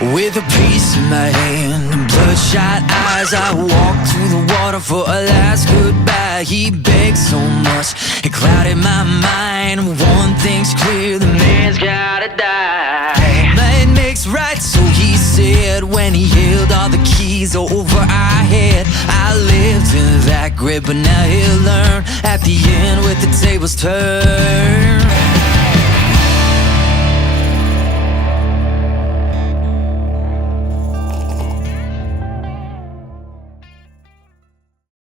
With a piece in my hand and bloodshot eyes, I walked to the water for a last goodbye. He begged so much, it clouded my mind. One thing's clear, the man's gotta die. Might makes right, so he said, when he held all the keys over our head. I lived in that grip, but now he'll learn at the end with the tables turned.